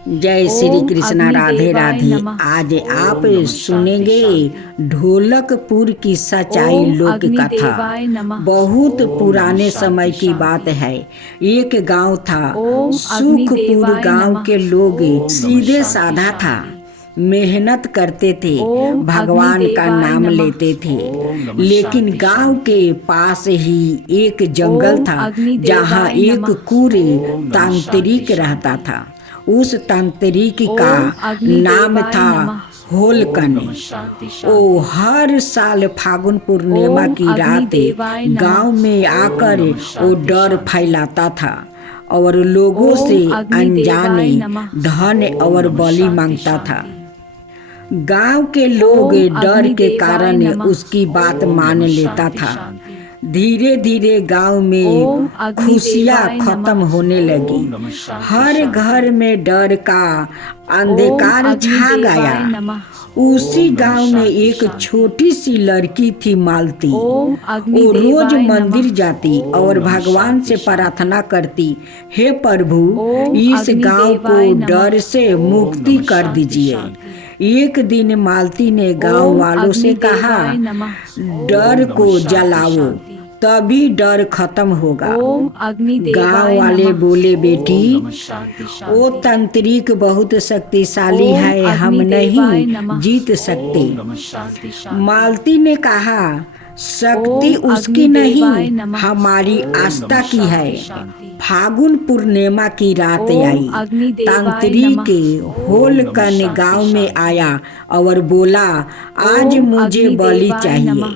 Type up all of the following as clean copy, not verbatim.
जय श्री कृष्णा, राधे राधे। आज आप सुनेंगे ढोलकपुर की सच्चाई लोक कथा। बहुत पुराने समय की बात है। एक गांव था। सुखपुर गांव के लोग सीधे साधा था, मेहनत करते थे, भगवान का नाम लेते थे। लेकिन गांव के पास ही एक जंगल था जहां एक कुरे तांत्रिक रहता था। उस तांत्रिक का नाम था होलकन। ओ हर साल फागुन पूर्णिमा की रात गांव में आकर वो डर फैलाता था और लोगों से अनजाने धन और बलि मांगता था। गांव के लोग डर के कारण उसकी बात मान लेता था। धीरे धीरे गांव में खुशियां खत्म होने लगी। हर घर में डर का अंधकार छा गया। उसी गांव में एक छोटी सी लड़की थी, मालती। वो रोज मंदिर जाती और भगवान से प्रार्थना करती, हे प्रभु, इस गांव को डर से मुक्ति कर दीजिए। एक दिन मालती ने गांव वालों से कहा, डर को जलाओ, तभी डर खत्म होगा। गांव वाले बोले, बेटी, वो तांत्रिक बहुत शक्तिशाली है, हम नहीं जीत सकते। मालती ने कहा, शक्ति उसकी नहीं, हमारी आस्था की है। फागुन पूर्णिमा की रात आई। तांत्रिक होलकन गांव में आया और बोला, आज मुझे बलि चाहिए।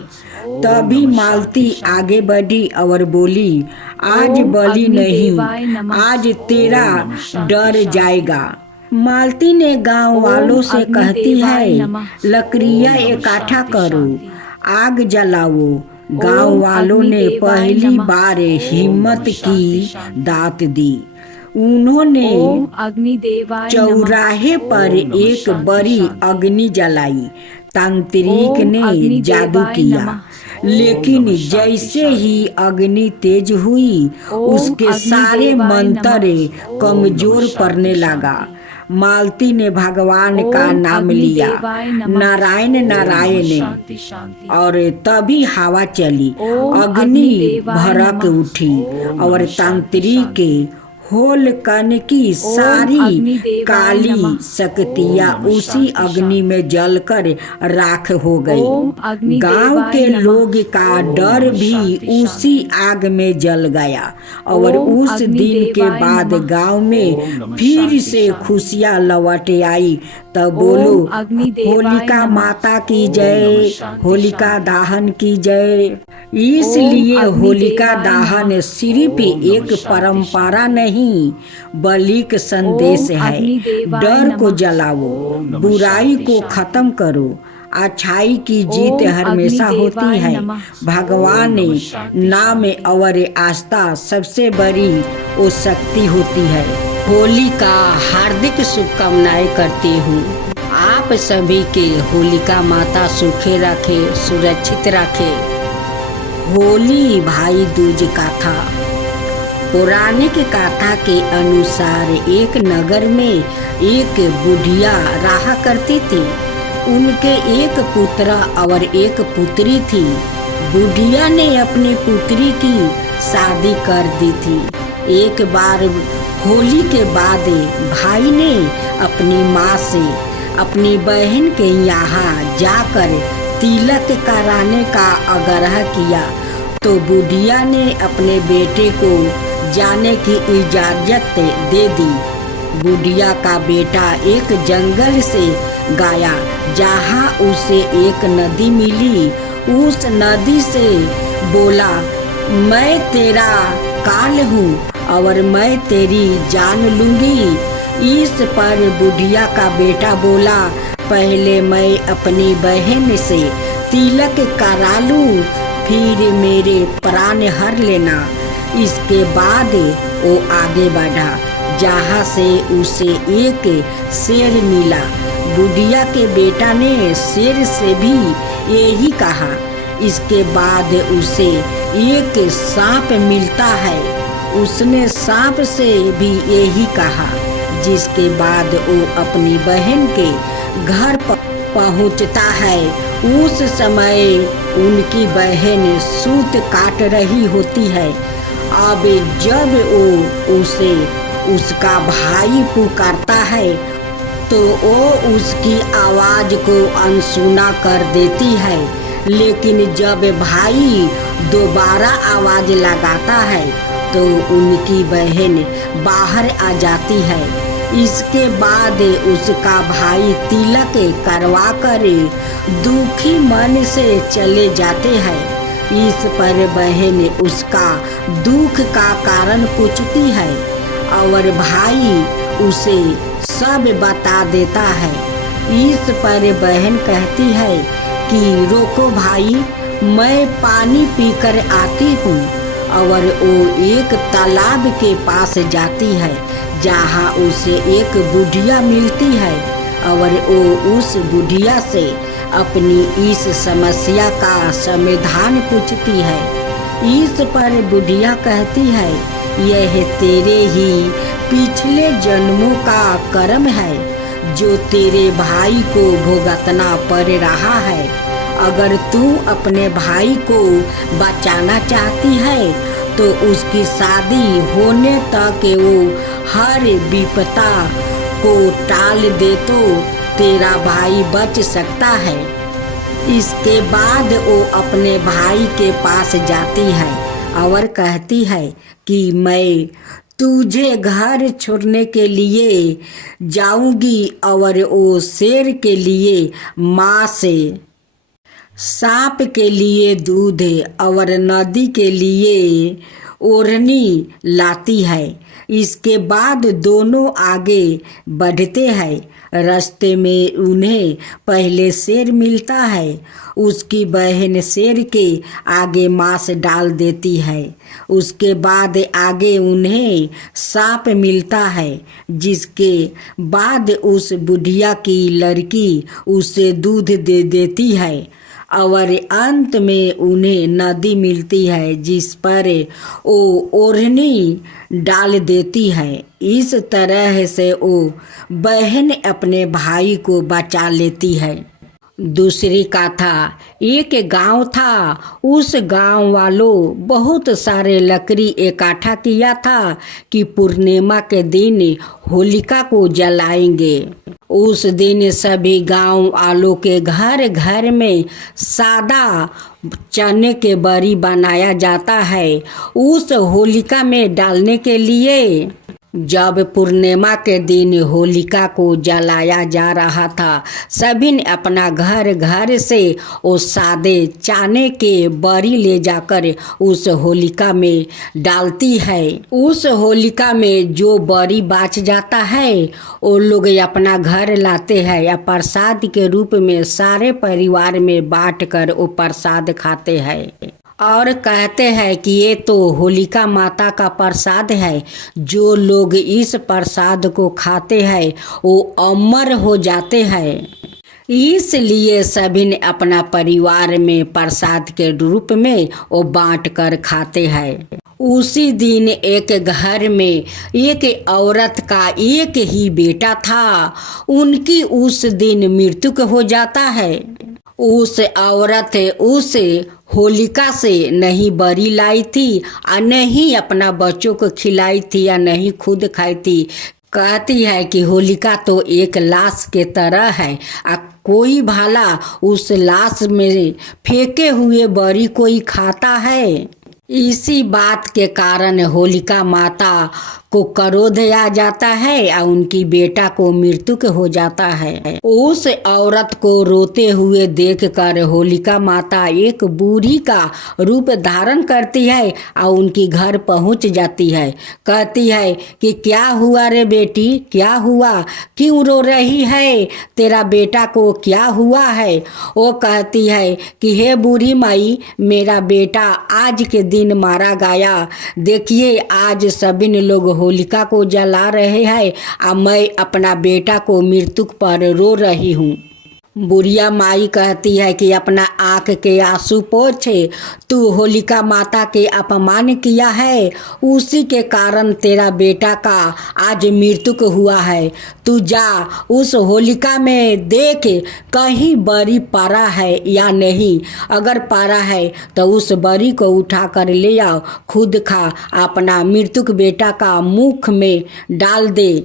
तभी मालती आगे बढ़ी और बोली, आज बलि नहीं, आज तेरा डर जाएगा। मालती ने गांव वालों से कहती है, लकड़ियां इकट्ठा करो, आग जलाओ। गांव वालों ने पहली बार हिम्मत की दात दी। उन्होंने चौराहे पर एक बड़ी अग्नि जलाई। तांत्रिक ने जादू किया, लेकिन जैसे ही अग्नि तेज हुई, उसके सारे मंत्र कमजोर पड़ने लगा। मालती ने भगवान का नाम लिया, नारायण नारायण, और तभी हवा चली, अग्नि भड़क उठी और तांत्रिक होलकन की सारी काली शक्तियां उसी अग्नि में जलकर राख हो गई। गांव के लोग का डर भी उसी आग में जल गया और उस दिन के बाद गांव में फिर से खुशियां लौट आई। तब बोलो, होलिका माता की जय, होलिका दहन की जय। इसलिए होलिका दहन सिर्फ एक परंपरा नहीं, बलि का संदेश है। डर को जलाओ, बुराई को खत्म करो, अच्छाई की जीत हमेशा होती है। भगवान नाम और आस्था सबसे बड़ी वो शक्ति होती है। होली का हार्दिक शुभकामनाएं करती हूँ। आप सभी के होलिका माता सुखे रखे, सुरक्षित रखे। होली भाई दूज कथा। पौराणिक कथा के अनुसार एक नगर में एक बुढ़िया रहा करती थी। उनके एक पुत्र और एक पुत्री थी। बुढ़िया ने अपनी पुत्री की शादी कर दी थी। एक बार होली के बाद भाई ने अपनी माँ से अपनी बहन के यहाँ जाकर तिलक कराने का आग्रह किया, तो बुढ़िया ने अपने बेटे को जाने की इजाज़त दे दी। बुढ़िया का बेटा एक जंगल से गया, जहाँ उसे एक नदी मिली। उस नदी से बोला, मैं तेरा काल हूँ और मैं तेरी जान लूँगी। इस पर बुढ़िया का बेटा बोला, पहले मैं अपनी बहन से तिलक करा लूँ, फिर मेरे प्राण हर लेना। इसके बाद वो आगे बढ़ा, जहाँ से उसे एक शेर मिला। बुढ़िया के बेटा ने शेर से भी यही कहा। इसके बाद उसे एक सांप मिलता है। उसने सांप से भी यही कहा। जिसके बाद वो अपनी बहन के घर पहुंचता है। उस समय उनकी बहन सूत काट रही होती है। अब जब वो उसे उसका भाई पुकारता है तो वो उसकी आवाज़ को अनसुना कर देती है। लेकिन जब भाई दोबारा आवाज़ लगाता है तो उनकी बहन बाहर आ जाती है। इसके बाद उसका भाई तिलक करवा कर दुखी मन से चले जाते हैं। इस पर बहन उसका दुख का कारण पूछती है और भाई उसे सब बता देता है। इस पर बहन कहती है कि रोको भाई, मैं पानी पीकर आती हूँ। और वो एक तालाब के पास जाती है जहाँ उसे एक बुढ़िया मिलती है और वो उस बुढ़िया से अपनी इस समस्या का समाधान पूछती है। इस पर बुढ़िया कहती है, यह तेरे ही पिछले जन्मों का कर्म है जो तेरे भाई को भुगतना पड़ रहा है। अगर तू अपने भाई को बचाना चाहती है तो उसकी शादी होने तक वो हर विपदा को टाल दे तो तेरा भाई बच सकता है। इसके बाद वो अपने भाई के पास जाती है और कहती है कि मैं तुझे घर छोड़ने के लिए जाऊंगी और वो शेर के लिए मांस, सांप के लिए दूध और नदी के लिए ओढ़नी लाती है। इसके बाद दोनों आगे बढ़ते हैं। रास्ते में उन्हें पहले शेर मिलता है। उसकी बहन शेर के आगे मांस डाल देती है। उसके बाद आगे उन्हें सांप मिलता है, जिसके बाद उस बुढ़िया की लड़की उसे दूध दे देती है और अंत में उन्हें नदी मिलती है जिस पर वो ओढ़नी डाल देती है। इस तरह से वो बहन अपने भाई को बचा लेती है। दूसरी कथा, एक गांव था। उस गांव वालों बहुत सारे लकड़ी इकट्ठा किया था कि पूर्णिमा के दिन होलिका को जलाएंगे। उस दिन सभी गांव वालों के घर घर में सादा चने के बरी बनाया जाता है उस होलिका में डालने के लिए। जब पूर्णिमा के दिन होलिका को जलाया जा रहा था, सभी ने अपना घर घर से वो सादे चने के बरी ले जाकर उस होलिका में डालती है। उस होलिका में जो बरी बच जाता है वो लोग अपना घर लाते हैं या प्रसाद के रूप में सारे परिवार में बांट कर वो प्रसाद खाते हैं और कहते हैं कि ये तो होलिका माता का प्रसाद है। जो लोग इस प्रसाद को खाते हैं वो अमर हो जाते हैं। इसलिए सभी ने अपना परिवार में प्रसाद के रूप में वो बांट कर खाते हैं। उसी दिन एक घर में एक औरत का एक ही बेटा था। उनकी उस दिन मृत्यु हो जाता है। उस औरत उस होलिका से नहीं बरी लाई थी और नहीं अपना बच्चों को खिलाई थी या नहीं खुद खाई थी। कहती है कि होलिका तो एक लाश के तरह है, कोई भला उस लाश में फेंके हुए बरी कोई खाता है। इसी बात के कारण होलिका माता को क्रोध आ जाता है और उनकी बेटा को मृत्यु हो जाता है। उस औरत को रोते हुए देखकर होलिका माता एक बूढ़ी का रूप धारण करती है और उनकी घर पहुंच जाती है। कहती है कि क्या हुआ रे बेटी, क्या हुआ, क्यों रो रही है, तेरा बेटा को क्या हुआ है। वो कहती है कि हे बूढ़ी माई, मेरा बेटा आज के दिन मारा गया। देखिए आज सभी लोग होलिका को जला रहे हैं और मैं अपना बेटा को मृत्यु पर रो रही हूँ। बुढ़िया माई कहती है कि अपना आँख के आंसू पोछे, तू होलिका माता के अपमान किया है, उसी के कारण तेरा बेटा का आज मृत्यु हुआ है। तू जा उस होलिका में देख कहीं बरी पड़ा है या नहीं, अगर पड़ा है तो उस बरी को उठा कर ले आओ, खुद खा, अपना मृतक बेटा का मुख में डाल दे।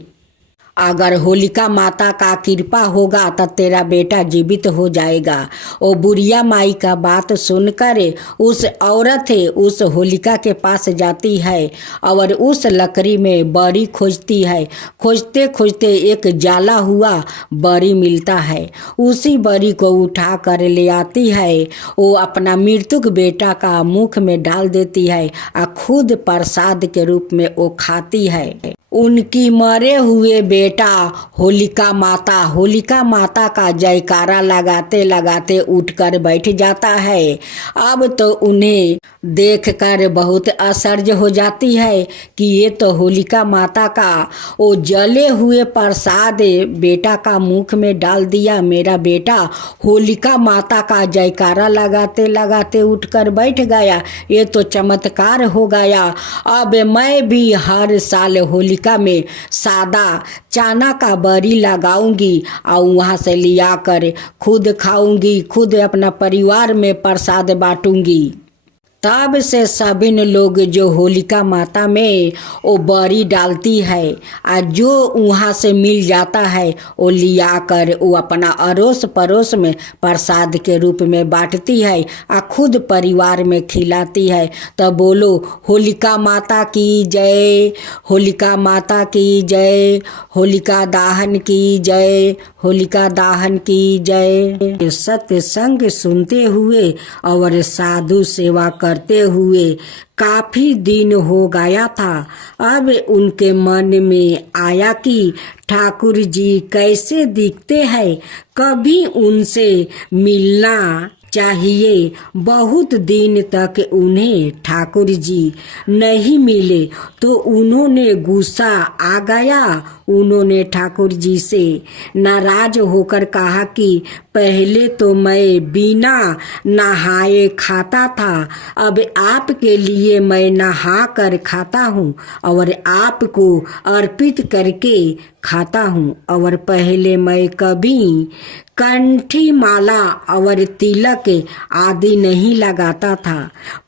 अगर होलिका माता का कृपा होगा तो तेरा बेटा जीवित हो जाएगा। वो बुढ़िया माई का बात सुनकर उस औरत उस होलिका के पास जाती है और उस लकड़ी में बड़ी खोजती है। खोजते खोजते एक जाला हुआ बड़ी मिलता है, उसी बड़ी को उठा कर ले आती है। वो अपना मृतक बेटा का मुख में डाल देती है और खुद प्रसाद के रूप में वो खाती है। उनकी मरे हुए बेटा होलिका माता का जयकारा लगाते लगाते उठकर बैठ जाता है। अब तो उन्हें देखकर बहुत आश्चर्य हो जाती है कि ये तो होलिका माता का वो जले हुए प्रसाद बेटा का मुख में डाल दिया। मेरा बेटा होलिका माता का जयकारा लगाते लगाते उठकर बैठ गया, ये तो चमत्कार हो गया। अब मैं भी हर साल होलिका में सादा चना का बरी लगाऊंगी और वहाँ से लिया कर खुद खाऊंगी, खुद अपना परिवार में प्रसाद बांटूंगी। तब से सभी लोग जो होलिका माता में वो बरी डालती है और जो वहाँ से मिल जाता है वो लिया कर वो अपना अड़ोस पड़ोस में प्रसाद के रूप में बांटती है और खुद परिवार में खिलाती है। तो बोलो होलिका माता की जय, होलिका माता की जय, होलिका दाहन की जय, होलिका दाहन की जय। सत्संग सुनते हुए और साधु सेवा करते हुए काफी दिन हो गया था। अब उनके मन में आया कि ठाकुर जी कैसे दिखते हैं, कभी उनसे मिलना चाहिए। बहुत दिन तक उन्हें ठाकुर जी नहीं मिले तो उन्होंने गुस्सा आ गया। उन्होंने ठाकुर जी से नाराज होकर कहा कि पहले तो मैं बिना नहाए खाता था, अब आपके लिए मैं नहा कर खाता हूँ और आपको अर्पित करके खाता हूँ। और पहले मैं कभी कंठी माला और तिलक आदि नहीं लगाता था,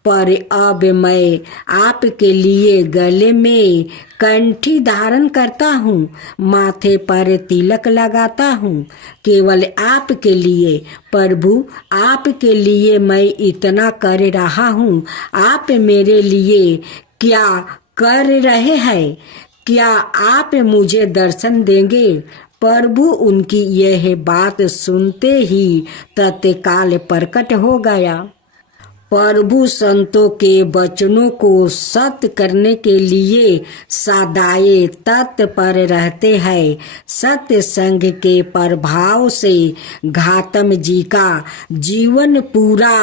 पर अब मैं आपके लिए गले में कंठी धारण करता हूँ, माथे पर तिलक लगाता हूँ, केवल आपके लिए। प्रभु आपके लिए मैं इतना कर रहा हूँ, आप मेरे लिए क्या कर रहे हैं? क्या आप मुझे दर्शन देंगे? प्रभु उनकी यह बात सुनते ही तत्काल प्रकट हो गया। प्रभु संतों के वचनों को सत्य करने के लिए सदाए तत्पर रहते हैं। सत्य संग के प्रभाव से घातम जी का जीवन पूरा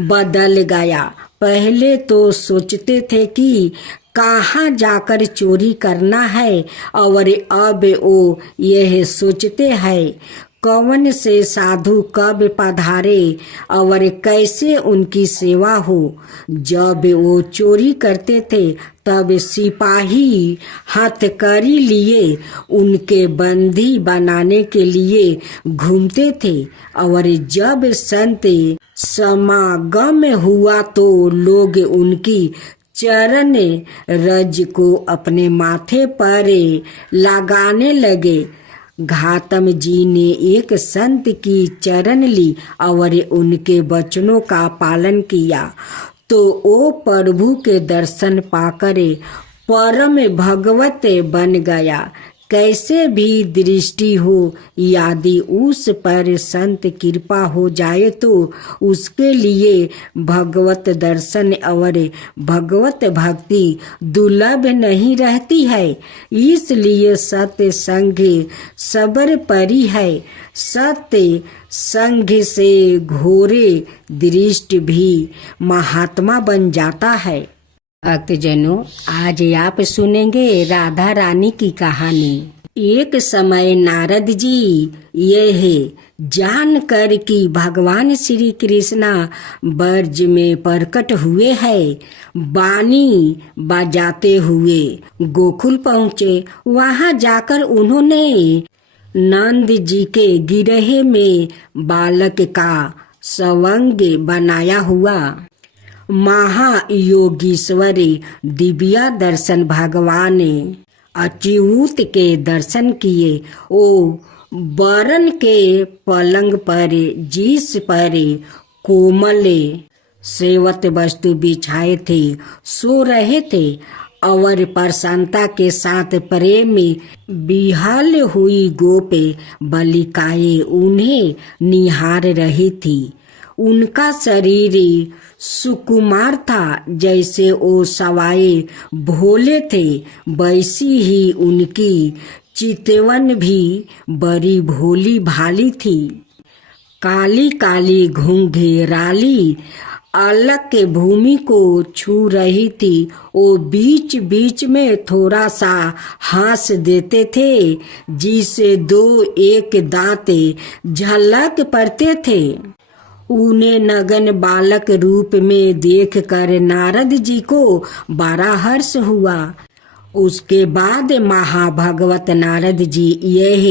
बदल गया। पहले तो सोचते थे कि कहाँ जाकर चोरी करना है, और अब वो यह सोचते हैं कौन से साधु कब पधारे और कैसे उनकी सेवा हो। जब वो चोरी करते थे तब सिपाही हथकड़ी लिए उनके बंदी बनाने के लिए घूमते थे, और जब संत समागम हुआ तो लोग उनकी चरण रज को अपने माथे पर लगाने लगे। घातम जी ने एक संत की चरण ली और उनके वचनों का पालन किया तो वो प्रभु के दर्शन पाकर परम भगवत बन गया। कैसे भी दृष्टि हो यदि उस पर संत कृपा हो जाए तो उसके लिए भगवत दर्शन और भगवत भक्ति दुर्लभ नहीं रहती है। इसलिए सत्य संग सबर परी है। सत्य संग से घोरे दृष्टि भी महात्मा बन जाता है। भक्तजनों, आज आप सुनेंगे राधा रानी की कहानी। एक समय नारद जी यह जान कर कि भगवान श्री कृष्णा ब्रज में प्रकट हुए हैं, बानी बजाते हुए गोकुल पहुँचे। वहाँ जाकर उन्होंने नंद जी के गिरहे में बालक का सवंग बनाया हुआ महायोगीश्वरी दिव्या दर्शन भगवान अच्युत के दर्शन किए। ओ वरण के पलंग पर जिस पर कोमल सेवत वस्तु बिछाए थे सो रहे थे और प्रसन्नता के साथ प्रेम में बिहाल हुई गोप बालिकाएं उन्हें निहार रही थी। उनका शरीर सुकुमार था, जैसे वो सवाए भोले थे वैसी ही उनकी चितवन भी बड़ी भोली भाली थी। काली काली घुंघराली अलग के भूमि को छू रही थी। वो बीच बीच में थोड़ा सा हंस देते थे जिसे दो एक दांत झलक पड़ते थे। उन्हें नगन बालक रूप में देखकर नारद जी को बड़ा हर्ष हुआ। उसके बाद महाभगवत नारद जी यह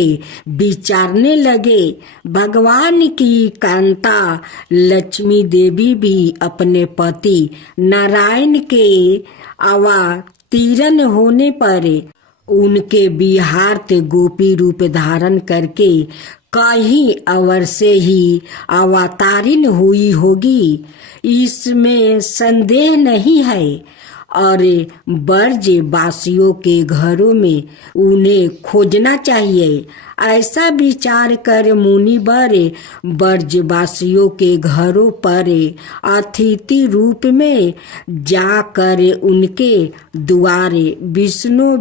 विचारने लगे, भगवान की कांता लक्ष्मी देवी भी अपने पति नारायण के अवतीर्ण होने पर उनके विहार्थ गोपी रूप धारण करके कहीं अवर से ही अवतारिण हुई होगी, इसमें संदेह नहीं है। और ब्रज वासियों के घरों में उन्हें खोजना चाहिए। ऐसा विचार कर मुनिवर ब्रजवासियों के घरों पर अतिथि रूप में जाकर उनके द्वारे विष्णु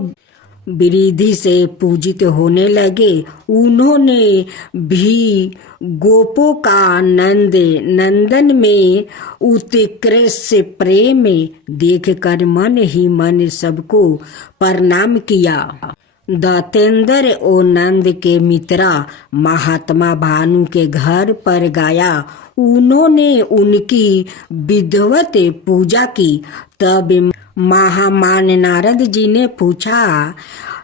वृद्धि से पूजित होने लगे। उन्होंने भी गोपों का नंदन में उत्कृष्ट प्रेम देखकर मन ही मन सबको प्रणाम किया। दत्तेंद्र और नंद के मित्रा महात्मा भानु के घर पर गया। उन्होंने उनकी विधिवत पूजा की। तब महामान नारद जी ने पूछा,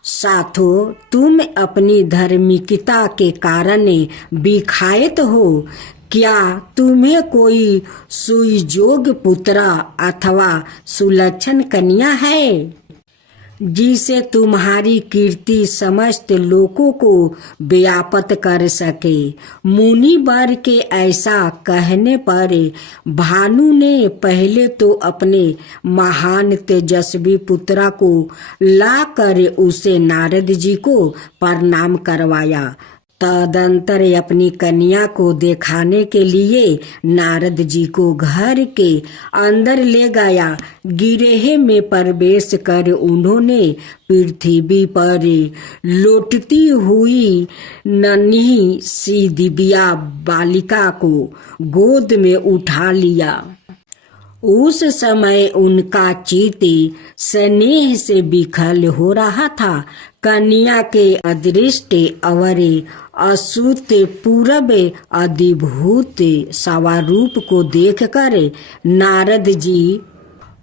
साथो तुम अपनी धार्मिकता के कारण विख्यात हो, क्या तुम्हें कोई सुयोग्य पुत्र अथवा सुलक्षण कन्या है जिसे तुम्हारी कीर्ति समस्त लोकों को व्याप्त कर सके। मुनि वर के ऐसा कहने पर भानु ने पहले तो अपने महान तेजस्वी पुत्र को लाकर उसे नारद जी को प्रणाम करवाया। तदंतर अपनी कन्या को दिखाने के लिए नारद जी को घर के अंदर ले गया। गिरहे में प्रवेश कर उन्होंने पृथ्वी पर लौटती हुई नन्ही सी दिव्या बालिका को गोद में उठा लिया। उस समय उनका चित्त स्नेह से विकल हो रहा था। कन्या के अदृष्ट और असूत पूरब अधिभूत स्वरूप को देखकर नारद जी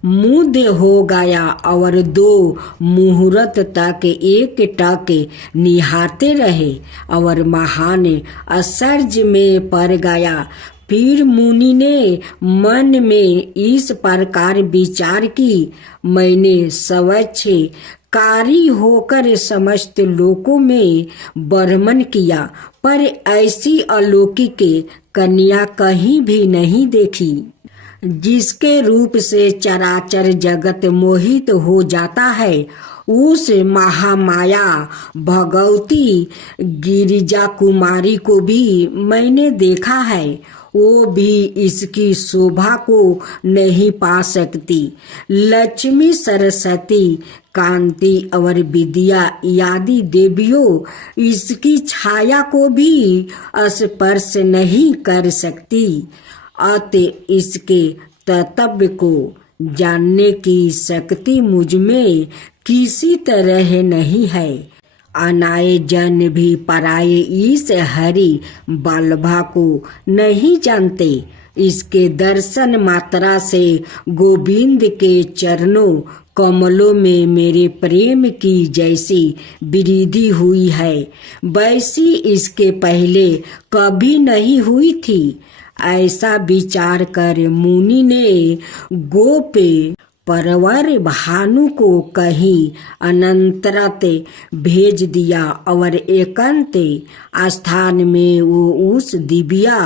मुग्ध हो गया और 2 मुहूर्त तक एक टक निहारते रहे और महान आश्चर्य में पड़ गया। फिर मुनि ने मन में इस प्रकार विचार की, मैंने स्वच्छ कारी होकर समस्त लोकों में भ्रमण किया, पर ऐसी अलौकिक कन्या कहीं भी नहीं देखी जिसके रूप से चराचर जगत मोहित हो जाता है। उस महामाया भगवती गिरिजा कुमारी को भी मैंने देखा है, वो भी इसकी शोभा को नहीं पा सकती। लक्ष्मी, सरस्वती, कांति और विद्या आदि देवियों इसकी छाया को भी स्पर्श नहीं कर सकती। अतः इसके तत्व को जानने की शक्ति मुझ में किसी तरह नहीं है। अनाए जन भी पराये इस हरि वल्लभा को नहीं जानते। इसके दर्शन मात्रा से गोविंद के चरणों कमलों में मेरे प्रेम की जैसी वृद्धि हुई है, वैसी इसके पहले कभी नहीं हुई थी। ऐसा विचार कर मुनि ने गोप परवर भानु को कहीं अनंतरत भेज दिया और एकांत स्थान में वो उस दिव्या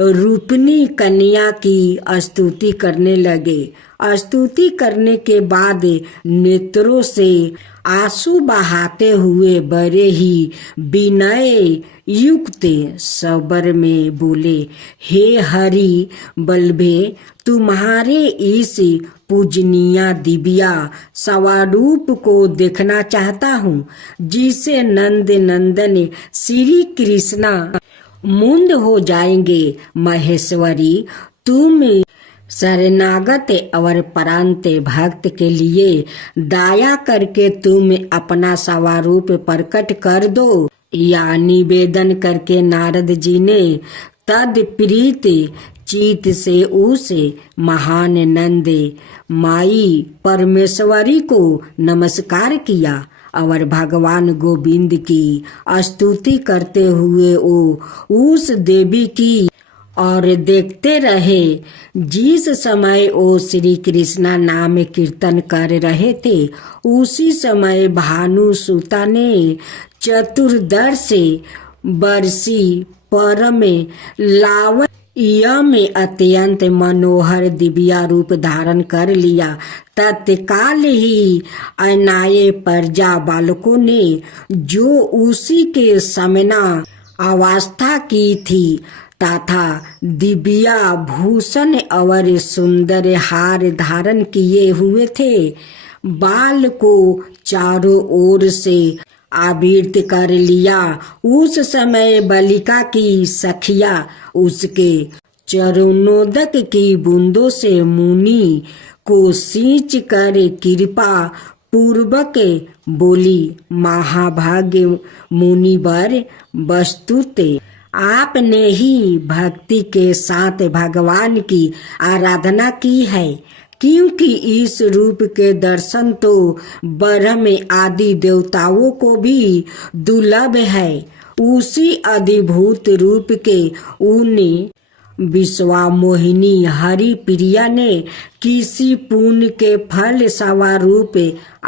रूपनी कन्या की स्तुति करने लगे। स्तुति करने के बाद नेत्रों से आंसू बहाते हुए बड़े ही विनय युक्त स्वर में बोले, हे हरि वल्लभे, तुम्हारे इस पूजनीय दिव्या स्वरूप को देखना चाहता हूँ, जिसे नंद नंदन श्री कृष्णा मुंद हो जाएंगे। महेश्वरी, तुम शरणागत और परांत भक्त के लिए दया करके तुम अपना स्वरूप प्रकट कर दो। या निवेदन करके नारद जी ने तद प्रीत चित से उस महान नंद माई परमेश्वरी को नमस्कार किया और भगवान गोविंद की स्तुति करते हुए वो उस देवी की और देखते रहे। जिस समय वो श्री कृष्णा नाम कीर्तन कर रहे थे, उसी समय भानु सुता ने चतुर्दश वर्षी परम लावण्य में अत्यंत मनोहर दिव्या रूप धारण कर लिया। तत्काल ही अनाये प्रजा बालकों ने जो उसी के समना अवस्था की थी तथा दिव्या भूषण और सुंदर हार धारण किए हुए थे, बाल को चारों ओर से आवृत कर लिया। उस समय बालिका की सखिया उसके चरणोदक की बूंदों से मुनि को सींच कर कृपा पूर्वक बोली, महाभाग्य मुनिवर, वस्तुत आपने ही भक्ति के साथ भगवान की आराधना की है, क्योंकि इस रूप के दर्शन तो ब्रह्म आदि देवताओं को भी दुर्लभ है। उसी अधिभूत रूप के उन विश्वामोहिनी हरि प्रिया ने किसी पुण्य के फल स्वरूप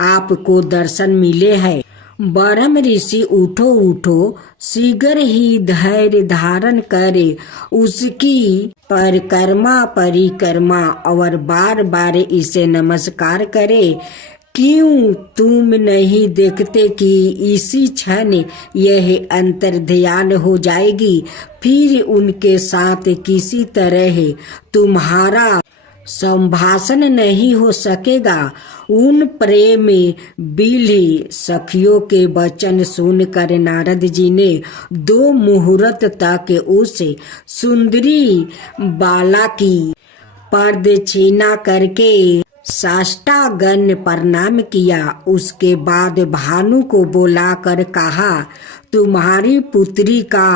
आपको दर्शन मिले हैं। ब्रह्म ऋषि, उठो उठो, शीघ्र ही धैर्य धारण करे, उसकी परिक्रमा और बार बार इसे नमस्कार करे। क्यों तुम नहीं देखते कि इसी क्षण यह अंतर्ध्यान हो जाएगी, फिर उनके साथ किसी तरह तुम्हारा संभाषण नहीं हो सकेगा। उन प्रेम बिली सखियों के वचन सुनकर नारद जी ने 2 मुहूर्त तक उस सुंदरी बाला की प्रदक्षिणा करके साष्टांग प्रणाम किया। उसके बाद भानु को बुलाकर कहा, तुम्हारी पुत्री का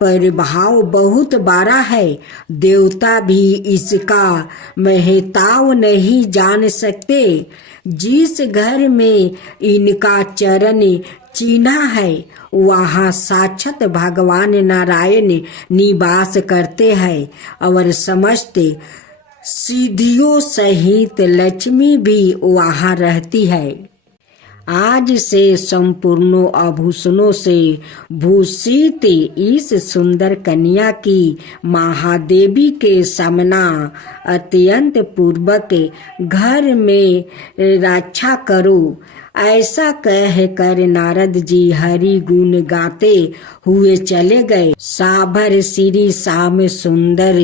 प्रभाव बहुत बड़ा है, देवता भी इसका महत्व नहीं जान सकते। जिस घर में इनका चरण चिन्ह है, वहाँ साक्षात भगवान नारायण निवास करते हैं और समस्त सिद्धियों सहित लक्ष्मी भी वहाँ रहती है। आज से संपूर्ण आभूषणों से भूषित इस सुंदर कन्या की महादेवी के सामना अत्यंत पूर्वक घर में रक्षा करो। ऐसा कहकर नारद जी हरि गुण गाते हुए चले गए। साभर श्री श्याम सुंदर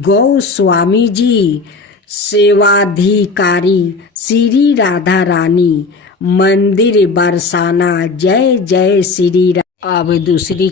गोस्वामी जी, सेवाधिकारी श्री राधा रानी, मंदिर बरसाना, जय जय श्री राम। अब दूसरी